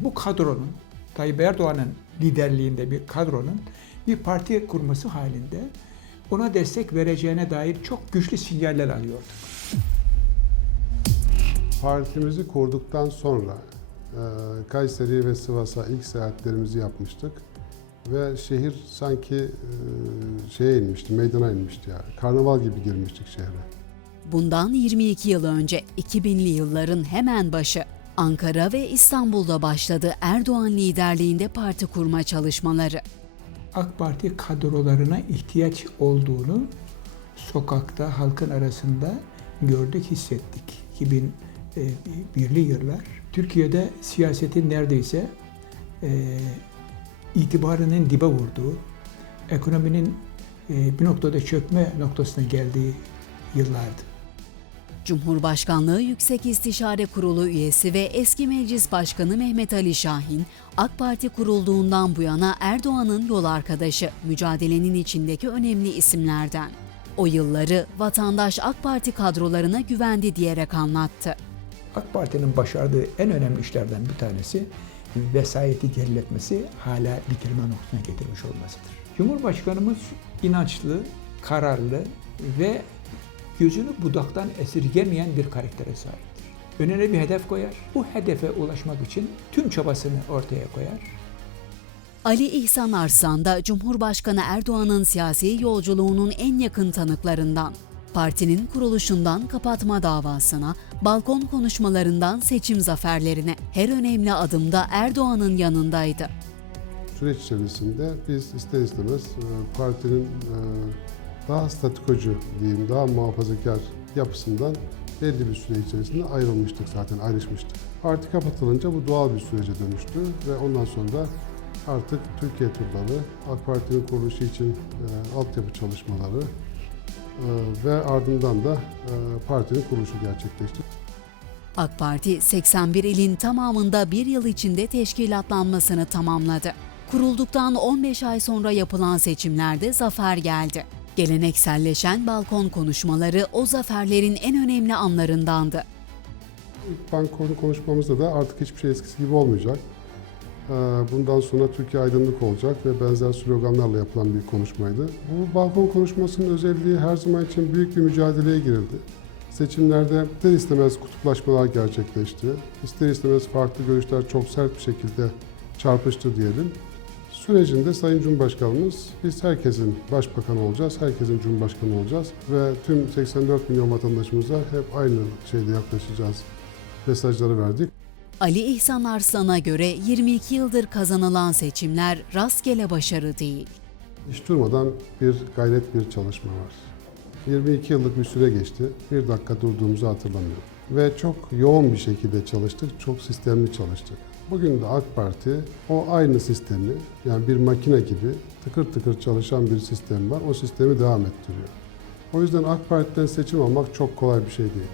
bu kadronun, Tayyip Erdoğan'ın liderliğinde bir kadronun bir parti kurması halinde ona destek vereceğine dair çok güçlü sinyaller alıyorduk. Partimizi kurduktan sonra e, Kayseri ve Sivas'a ilk seyahatlerimizi yapmıştık. Ve şehir sanki e, şeye inmişti, meydana inmişti yani. Karnaval gibi girmiştik şehre. Bundan 22 yıl önce 2000'li yılların hemen başı Ankara ve İstanbul'da başladı Erdoğan liderliğinde parti kurma çalışmaları. AK Parti kadrolarına ihtiyaç olduğunu sokakta, halkın arasında gördük, hissettik. 2001'li yıllar. Türkiye'de siyasetin neredeyse e, itibarının dibe vurduğu, ekonominin e, bir noktada çökme noktasına geldiği yıllardı. Cumhurbaşkanlığı Yüksek İstişare Kurulu üyesi ve eski Meclis Başkanı Mehmet Ali Şahin, AK Parti kurulduğundan bu yana Erdoğan'ın yol arkadaşı, mücadelenin içindeki önemli isimlerden. O yılları vatandaş AK Parti kadrolarına güvendi diyerek anlattı. AK Parti'nin başardığı en önemli işlerden bir tanesi vesayeti geriletmesi, hala bitirme noktasına getirmiş olmasıdır. Cumhurbaşkanımız inançlı, kararlı ve gözünü budaktan esirgemeyen bir karaktere sahiptir. Önüne bir hedef koyar, bu hedefe ulaşmak için tüm çabasını ortaya koyar. Ali İhsan Arslan da Cumhurbaşkanı Erdoğan'ın siyasi yolculuğunun en yakın tanıklarından. Partinin kuruluşundan kapatma davasına, balkon konuşmalarından seçim zaferlerine her önemli adımda Erdoğan'ın yanındaydı. Süreç içerisinde biz ister istemez e, partinin e, daha statikocu diyeyim, daha muhafazakar yapısından belli bir süre içerisinde ayrılmıştık zaten, ayrışmıştık. Parti kapatılınca bu doğal bir sürece dönüştü ve ondan sonra artık Türkiye turları, AK Parti'nin kuruluşu için e, altyapı çalışmaları e, ve ardından da e, partinin kuruluşu gerçekleşti. AK Parti 81 ilin tamamında bir yıl içinde teşkilatlanmasını tamamladı. Kurulduktan 15 ay sonra yapılan seçimlerde zafer geldi. Gelenekselleşen balkon konuşmaları o zaferlerin en önemli anlarındandı. İlk balkon konuşmamızda da artık hiçbir şey eskisi gibi olmayacak. Ee, Bundan sonra Türkiye aydınlık olacak ve benzer sloganlarla yapılan bir konuşmaydı. Bu balkon konuşmasının özelliği her zaman için büyük bir mücadeleye girildi. Seçimlerde ister istemez kutuplaşmalar gerçekleşti. İster istemez farklı görüşler çok sert bir şekilde çarpıştı diyelim. Sürecinde Sayın Cumhurbaşkanımız biz herkesin başbakanı olacağız, herkesin cumhurbaşkanı olacağız ve tüm 84 milyon vatandaşımıza hep aynı şeyde yaklaşacağız mesajları verdik. Ali İhsan Arslan'a göre 22 yıldır kazanılan seçimler rastgele başarı değil. Hiç durmadan bir gayret, bir çalışma var. 22 yıllık bir süre geçti. Bir dakika durduğumuzu hatırlamıyorum. Ve çok yoğun bir şekilde çalıştık, çok sistemli çalıştık. Bugün de AK Parti o aynı sistemi, yani bir makine gibi tıkır tıkır çalışan bir sistem var. O sistemi devam ettiriyor. O yüzden AK Parti'den seçim almak çok kolay bir şey değil.